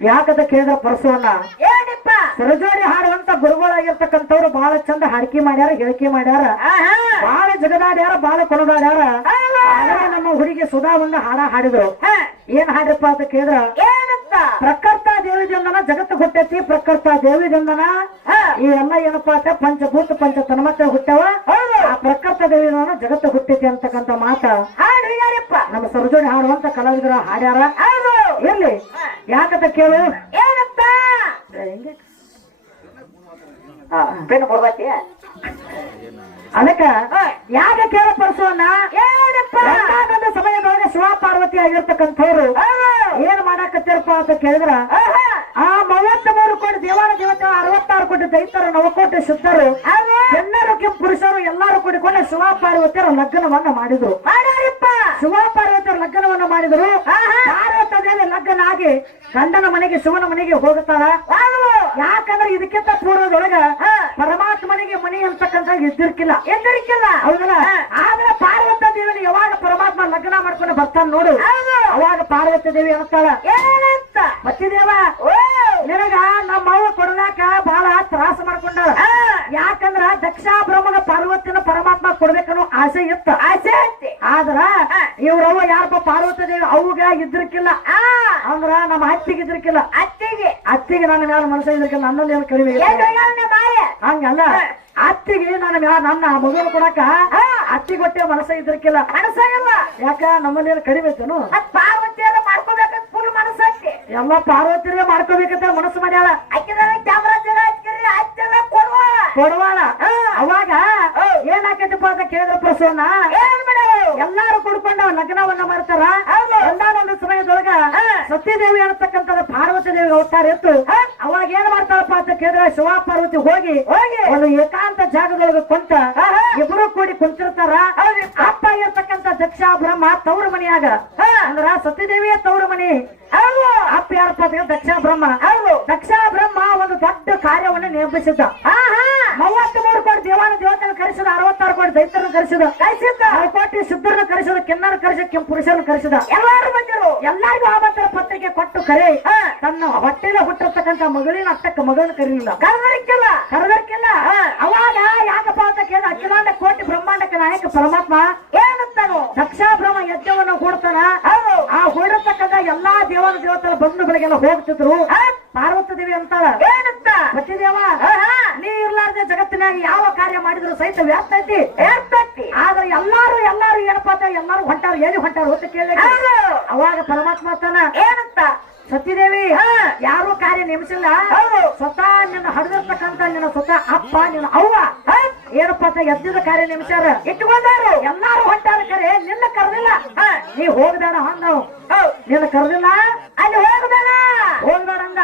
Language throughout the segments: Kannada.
ಯಾಕಂತ ಕೇಳಿದ್ರ ಪರಸುವನ್ನ ಏನಪ್ಪ? ಸರಜೋಡಿ ಹಾಡುವಂತ ಗುರುಗಳಾಗಿರ್ತಕ್ಕಂಥವ್ರು ಬಹಳ ಚಂದ ಹಾಡಿಕೆ ಮಾಡ್ಯಾರ ಹೇಳಿಕೆ ಮಾಡ್ಯಾರ. ಬಹಳ ಜಗದಾಡ್ಯಾರ ಬಹಳ ಕೊಲದಾಡ್ಯಾರ ನಮ್ಮ ಹುಡುಗಿ ಸುಧಾ ಒಂದು ಹಾಡ ಹಾಡಿದ್ರು. ಏನ್ ಹಾಡ್ರಪ್ಪ ಅಂತ ಕೇಳಿದ್ರ? ಪ್ರಕರ್ತ ದೇವಿದಿಂದನ ಜಗತ್ತು ಹುಟ್ಟೈತಿ ಪ್ರಕರ್ತ ದೇವಿದಿಂದನ ಹಾ, ಈ ಎಲ್ಲ ಏನಪ್ಪಾ ಅಂತ ಪಂಚಭೂತ ಪಂಚ ತನ್ಮತ್ತ ಹುಟ್ಟವ ಆ ಪ್ರಕರ್ತ ದೇವಿದಿಂದನ ಜಗತ್ತು ಹುಟ್ಟೈತಿ ಅಂತಕ್ಕಂಥ ಮಾತ. ನಮ್ಮ ಸರ್ಜೋಡಿ ಹಾಡುವಂತ ಕಲಾವಿದರ ಹಾಡ್ಯಾರ. ಹೌದು. ಎಲ್ಲಿ ಯಾಕಂತ ಕೇಳು? ಏನಂತ ಪೆನ್ ಬರ್ಬತ್ತಿ ಅದಕ್ಕ ಯಾಕೆ ಕೇಳ ಅಣ್ಣ ಏನಪ್ಪ? ಸಮಯದೊಳಗೆ ಶಿವ ಪಾರ್ವತಿ ಆಗಿರ್ತಕ್ಕಂಥವ್ರು ಏನ್ ಮಾಡಾಕತ್ತೀರಪ್ಪ ಅಂತ ಕೇಳಿದ್ರ ಆ ಮೂವತ್ತ ಮೂರು ಕೋಟಿ ದೇವಾನ ದೇವತೆ ಅರವತ್ತಾರು ಕೋಟಿ ದೈತರು ನವಕೋಟೆ ಸುತ್ತರು ಎಲ್ಲರೂ ಕೆಂಪು ಪುರುಷರು ಎಲ್ಲರೂ ಕೂಡಿಕೊಂಡು ಶಿವ ಪಾರ್ವತಿಯರ ಲಗ್ನವನ್ನ ಮಾಡಿದ್ರು. ಮಾಡ್ಯಾರಪ್ಪ. ಶಿವ ಪಾರ್ವತಿಯರ ಲಗ್ನವನ್ನ ಮಾಡಿದ್ರು. ಪಾರ್ವತ ದೇವಿ ಲಗ್ನ ಆಗಿ ಗಂಡನ ಮನೆಗೆ ಶಿವನ ಮನೆಗೆ ಹೋಗುತ್ತಾಳ? ಯಾಕಂದ್ರೆ ಇದಕ್ಕಿಂತ ಪೂರ್ವದೊಳಗ ಪರಮಾತ್ಮನಿಗೆ ಮನೆ ಅಂತಕ್ಕಂತ ಎದ್ದಿರ್ಕಿಲ್ಲ ಎದ್ದಿರ್ಕಿಲ್ಲ ಹೌದಲ್ಲ? ಆದ್ರೆ ಪಾರ್ವತ ದೇವಿನ ಯಾವಾಗ ಪರಮಾತ್ಮ ಲಗ್ನ ಮಾಡ್ಕೊಂಡು ಬರ್ತಾನೆ ನೋಡು. ಅವಾಗ ಪಾರ್ವತಿ ದೇವಿ ಅಂತಾಳ. ಏನಂತ? ಮತ್ತಿದೇವಾ? ಓ. ನಿನಗ ನಮ್ಮ ಅವ್ವ ಕೊಡಲಾಕ ಬಹಳ ತ್ರಾಸ ಮಾಡ್ಕೊಂಡ ಯಾಕಂದ್ರ ದಕ್ಷ ಬ್ರಹ್ಮಗ ಪಾರ್ವತಿನ ಪರಮಾತ್ಮ ಕೊಡ್ಬೇಕನ್ನೋ ಆಸೆ ಇತ್ತು. ಆಸೆ ಆದ್ರ ಇವ್ರವ್ವ ಯಾರಪ್ಪ ಪಾರ್ವತಿ ದೇವಿ ಅವ್ಗ ಇದ್ರಕ್ಕಿಲ್ಲ ಅಂದ್ರ ನಮ್ಮ ಅತ್ತಿಗೆ ಇದ್ರಕ್ಕಿಲ್ಲ ಅತ್ತಿಗೆ. ಅತ್ತಿಗೆ ನನ್ನ ಮ್ಯಾಲ ಮನಸ್ಸ ಇದ್ರಕ್ಕಿಲ್ಲ ನನ್ನಲ್ಲಿ ಏನು ಕಡಿಮೆ ಹಂಗಲ್ಲ. ಅತ್ತಿಗೆ ನನ್ನ ಮ್ಯಾಲ ನನ್ನ ಮಗನ ಕೊಡಕ ಅತ್ತಿಗೆ ಹೊಟ್ಟೆ ಮನಸ್ಸ ಇದ್ರಕ್ಕಿಲ್ಲ ಇಲ್ಲ. ಯಾಕ? ನಮ್ಮಲ್ಲಿ ಏನು ಕಡಿಮೆ ಐತೇನು ಪಾರ್ವತಿ ಎಲ್ಲ ಮಾಡ್ಕೋಬೇಕಂತ ಫುಲ್ ಮನಸ್ಸೈತಿ ಎಲ್ಲ ಪಾರ್ವತಿರೇ ಮಾಡ್ಕೋಬೇಕಂತ ಮನಸ್ಸು ಮಾಡ್ಯಾಳ. ಕೊಡವಾಳ. ಅವಾಗ ಏನಾಕೈತಪ್ಪ ಅಂತ ಕೇಳಿದ್ರ ಮಾಡ್ಯಾವ? ಎಲ್ಲಾರು ಕೂಡ್ಕೊಂಡು ಲಗ್ನವನ್ನ ಮಾಡ್ತಾರ. ಒಂದಾನೊಂದು ಸಮಯದೊಳಗ ಸತ್ಯದೇವಿ ಅನ್ನತಕ್ಕಂಥದ್ದು ಪಾರ್ವತಿ ದೇವಿ ಅವತಾರ ಎತ್ತು ಅವಾಗ ಏನ್ ಮಾಡ್ತಾರಪ್ಪ ಅಂತ ಕೇಳಿದ್ರೆ ಶಿವ ಪಾರ್ವತಿ ಹೋಗಿ ಹೋಗಿ. ಒಂದು ಏಕಾಂತ ಜಾಗದೊಳಗ ಕುಂತ ಇಬ್ರು ಕೂಡಿ ಕುಂತಿರ್ತಾರ. ಆಗಿರ್ತಕ್ಕಂಥ ದಕ್ಷ ಬ್ರಹ್ಮ ತವ್ರ ಮನೆಯಾಗ. ಅಂದ್ರ ಸತ್ಯದೇವಿಯ ತವ್ರ ಮನಿ. ಅಪ್ಪ ಯಾರ ದಕ್ಷ ಬ್ರಹ್ಮ ಹೌದು. ದಕ್ಷ ಬ್ರಹ್ಮ ಒಂದು ದೊಡ್ಡ ಕಾರ್ಯವನ್ನು ನಿರ್ಮಿಸಿದ್ದ. ಮೂವತ್ತ್ ಮೂರು ಕೋಟಿ ದೇವಾನ ದೇವತನ ಕರೆಸಿದ ಅರವತ್ತಾರು ಕೋಟಿ ದೈತರನ್ನು ಕರೆಸಿದ. ಕರೆಸಿದ್ದ. ಕೋಟಿ ಸಿದ್ಧರನ್ನು ಕರೆಸಿದ ಕೆನ್ನರ ಕರೆಸಿದ ಕೆಂಪು ಪುರುಷರನ್ನು ಕರೆಸಿದ. ಎಲ್ಲಾರು ಬಂದಿರು. ಎಲ್ಲರಿಗೂ ಆಮಂತ್ರ ಪತ್ರಿಕೆ ಕೊಟ್ಟು ಕರೆ. ತನ್ನ ಹೊಟ್ಟೆಲೆ ಹುಟ್ಟಿರ್ತಕ್ಕಂಥ ಮಗಳಿನ ಅಟ್ಟಕ್ಕೆ ಮಗಳನ್ನ ಕರೀಲಿಲ್ಲ. ಕರೆದಕ್ಕಿಲ್ಲ ಕರೆದಕ್ಕಿಲ್ಲ ಅವಾಗ ಯಾಕಪ್ಪ ಅಂತ ಕೇಳಿದ ಅಖಿಲಾಂಡ ಕೋಟಿ ಬ್ರಹ್ಮಾಂಡಕ್ಕೆ ನಾಯಕ ಪರಮಾತ್ಮ ಏನಂತಾನು ದಕ್ಷ ಬ್ರಹ್ಮ ಯಜ್ಞವನ್ನು ಕೊಡ್ತಾನ? ಆ ಹೊಡಿರತಕ್ಕಂತ ಎಲ್ಲಾ ದೇವನ ದೇವತರ ಬಂಧುಗಳಿಗೆಲ್ಲ ಹೋಗ್ತಿದ್ರು. ಪಾರ್ವತ ದೇವಿ ಅಂತಾಳ. ಏನಂತ? ಪತಿದೇವ ನೀ ಇರ್ಲಾರ್ದೆ ಜಗತ್ತಿನಾಗ ಯಾವ ಕಾರ್ಯ ಮಾಡಿದ್ರು ಸಹಿತ ವ್ಯಾಪ್ತ ಐತಿ? ಏರ್ತೈತಿ ಆದ್ರೆ ಎಲ್ಲಾರು ಎಲ್ಲಾರು ಏನಪ್ಪಾ ಅಂತ ಎಲ್ಲಾರು ಹೊಂಟಾರು ಏನು ಹೊಂಟಾರು ಅಂತ ಕೇಳಿ ಅವಾಗ ಪರಮಾತ್ಮ ತಾನ ಏನಂತ? ಸತ್ಯದೇವಿ ಯಾರು ಕಾರ್ಯ ನೇಮಿಸಿಲ್ಲ. ಸ್ವತಃ ನಿನ್ನ ಹಡಿದಿರ್ತಕ್ಕಂತ ನಿನ್ನ ಸ್ವತಃ ಅಪ್ಪ ನಿನ್ನ ಅವ್ವ. ಏನಪ್ಪ ಎತ್ತಿದ ಕಾರ್ಯ ನಿಮಿಷಾರ ಇಟ್ಟುಕೊಂಡಾರು. ಎಲ್ಲಾರು ಹೊಂಟಾರ ಕರೆ. ನಿನ್ನ ಕರೆದಿಲ್ಲ. ನೀ ಹೋಗಬೇಡ ಅಂದವು ನಿನ್ನ ಕರೆದಿಲ್ಲ? ಅಲ್ಲಿ ಹೋಗಬೇಡ. ಹೋಗ್ಬೇಡ ಅಂದ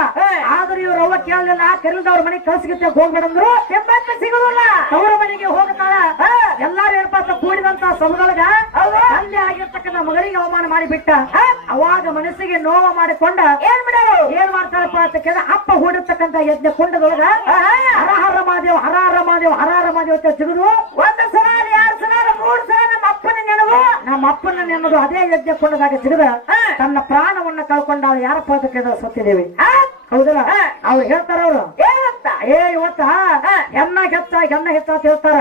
ಆದ್ರೆ ಇವ್ರ ಅವ್ವ ಕೇಳಲಿಲ್ಲ. ಕರೆಲ್ದವ್ರ ಮನೆ ಕಳ್ಸಿಗಿತ್ತೆ ಹೋಗ್ಬೇಡಂದ್ರು. ಎಂಬತ್ತ ಸಿಗುದಿಲ್ಲ. ಅವ್ರ ಮನೆಗೆ ಹೋಗ್ತಾಳ. ಎಲ್ಲಾರು ಏನಪ್ಪ ಕೂಡಿದಂತ ಸಮುದೊಳಗ ಅಲ್ಲಿ ಆಗಿರ್ತಕ್ಕಂಥ ಮಗಳಿಗೆ ಅವಮಾನ ಮಾಡಿಬಿಟ್ಟ. ಅವಾಗ ಮನಸ್ಸಿಗೆ ನೋವ ಮಾಡಿಕೊಂಡ. ಏನ್ ಬಿಡೋ ಏನ್ ಮಾಡ್ತಾರಪ್ಪ ಅಂತ ಕೇಳ ಅಪ್ಪ ಹೂಡಿರ್ತಕ್ಕಂಥ ಯಜ್ಞ ಕುಂಡದೊಳಗ ಮಾದೇವ್ ಹರಾರ ಹರ ಮಾದೇವ್ ಹರ ಹರ ಮಾದೇವ್ ಅಂತ ಸಿಗುದು. ಒಂದು ಸಲ ಎರಡು ಸಲ ಮೂರು ಸಲ ನಮ್ಮ ಅಪ್ಪನ ನೆನವು. ನಮ್ಮ ಅಪ್ಪನ ನೆನದು ಅದೇ ಯಜ್ಞ ಕುಂಡದಾಗ ಸಿಗದ. ತನ್ನ ಪ್ರಾಣವನ್ನ ಕಳ್ಕೊಂಡ ಯಾರಪ್ಪ ಅಂತ ಕೇಳಿದ ಸತ್ಯದೇವಿ. ಹೌದಲ್ಲ? ಅವ್ರು ಹೇಳ್ತಾರ ಅವ್ರು. ಏ ಇವತ್ತ ಹೆಣ್ಣ ಹೆಚ್ಚ ಹೆಣ್ಣ ಹೆಚ್ಚ ಅಂತ ಹೇಳ್ತಾರ.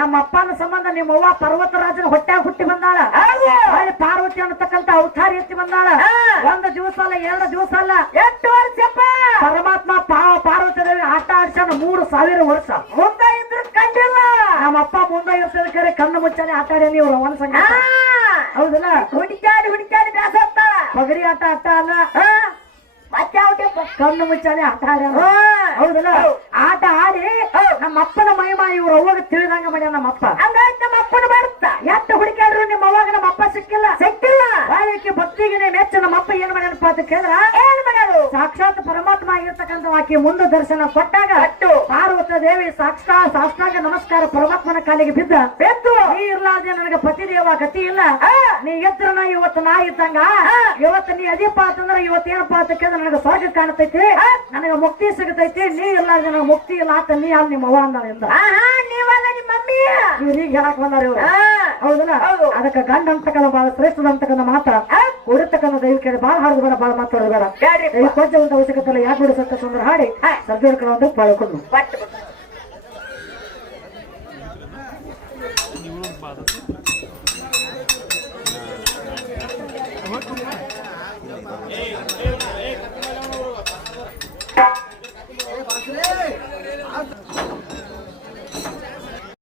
ನಮ್ಮ ಅಪ್ಪನ ಸಂಬಂಧ ನಿಮ್ಮ ಅವ್ವ ಪರ್ವತರಾಜನ ಹೊಟ್ಟ್ಯಾಗ ಹುಟ್ಟಿ ಬಂದಾಳ. ಅಲ್ಲಿ ಪಾರ್ವತಿ ಅನ್ನತಕ್ಕಂತ ಅವತಾರ ಎತ್ತಿ ಬಂದಾಳ. ಒಂದು ದಿವಸ ಅಲ್ಲ ಎರಡು ದಿವಸ ಅಲ್ಲ. ಎಷ್ಟು ವರ್ಷಪ್ಪ. ಪರಮಾತ್ಮ ಸಾವಿರ ವರ್ಷ. ಮುಂದೆ ಇದ್ರು ಕಂಡಿಲ್ಲ ನಮ್ಮ ಅಪ್ಪ ಮುಂದೆ ಇರ್ತದ ಕರೆ ಕಣ್ಣು ಮುಚ್ಚಾನೆ ಆಟ ಆಡ್ಯಾನ ಇವ್ರು ಅವನ ಸಂಗ ಹೌದಲ್ಲ? ಹುಡುಕಾಡಿ ಹುಡುಕಾಡಿ ಬೇಸತ್ತಾಳ ಪಗರಿ ಆಟ ಆಟ ಅಲ್ಲ? ಮತ್ತೆ ಯಾವ್ದಪ್ಪ ಕಣ್ಣು ಮುಚ್ಚಾನೆ ಆಟ ಆಡ್ಯಾನ. ಹೌದಲ್ಲ? ಆಟ ಆಡಿ ನಮ್ಮ ಅಪ್ಪನ ಮಹಿಮಾ ಇವ್ರ ಅವಾಗ ತಿಳಿದಂಗ ಮಾಡ್ಯಾನ ನಮ್ಮ ಅಪ್ಪ ಹಂಗಾಗಿ ನಮ್ಮ ಅಪ್ಪನ ಬರ್ತಾ ಎಷ್ಟು ಹುಡುಕಾಡ್ರು ನಿಮ್ಮ ಅವಾಗ ನಮ್ಮ ಅಪ್ಪ ಸಿಕ್ಕಿಲ್ಲ. ಸಿಕ್ಕಿಲ್ಲ. ಬಾಳಿಕೆ ಭಕ್ತಿಗೆ ಮೆಚ್ಚ. ನಮ್ಮಪ್ಪ ಏನ್ ಮಾಡ್ಯಾನಪ್ಪ ಅಂತ ಕೇಳಿದ್ರ? ಸಾಕ್ಷಾತ್ ಪರಮಾತ್ಮ ಆಗಿರ್ತಕ್ಕಂಥ ಆಕೆ ಮುಂದೆ ದರ್ಶನ ಕೊಟ್ಟಾಗ ಪಾರ್ವತ ದೇವಿ ಸಾಕ್ಷಾ ಸಾಷ್ಟಾಂಗ ನಮಸ್ಕಾರ ಪರಮಾತ್ಮನ ಕಾಲಿಗೆ ಬಿದ್ದ. ಬೆದ್ದು. ನೀ ಇರ್ಲಾರ್ದೆ ನನಗೆ ಪತಿದೇವ ಗತಿ ಇಲ್ಲ. ನೀ ಎದ್ರನ ನಾ ಇವತ್ತು ನಾ ಇದ್ದಂಗ. ಇವತ್ತು ನೀ ಅದೇ ಪಾತ್ ಇವತ್ತು ಏನಪ್ಪಾ ಅಂತ ಕೇಳಿದ್ರೆ ನನಗೆ ಸ್ವರ್ಗ ಕಾಣತೈತಿ. ನನಗೆ ಮುಕ್ತಿ ಸಿಗತೈತಿ. ನೀ ಇರ್ಲಾರ್ದೆ ನನಗೆ ಮುಕ್ತಿ ಇಲ್ಲ ಆತ ನೀ ಅಲ್ಲಿ ನಿಮ್ಮ ಅವ್ವ ಅಂದ. ನೀವಲ್ಲ ನಿಮ್ಮ ಮಮ್ಮಿ ಇವ್ರಿಗೆ ಹೇಳಕ್ ಬಂದಾರ ಇವ್ರು. ಹಾ. ಹೌದಲ್ಲ? ಅದಕ್ಕೆ ಗಂಡ ಅಂತಕ್ಕಂಥ ಬಹಳ ಶ್ರೇಷ್ಠ ಅಂತಕ್ಕಂಥ ಮಾತ್ರ ಕೊಡತಕ್ಕಂಥ ದೈವ ಕೇಳಿ ಬಹಳ ಹಾಡುದು ಬೇಡ ಬಹಳ ಮಾತಾಡೋದು ಬೇಡ ಈ ಕೊಂಚ ಒಂದು ಅವಶ್ಯಕತೆ ಇಲ್ಲ ಯಾಕೆ ಬಿಡಿಸಂತ ಸುಂದರ ಹಾಡಿ. ಸರ್ಜನ್ ಕಡೆ ಒಂದು ಪಳ್ಕೊಂಡು Hey, hey.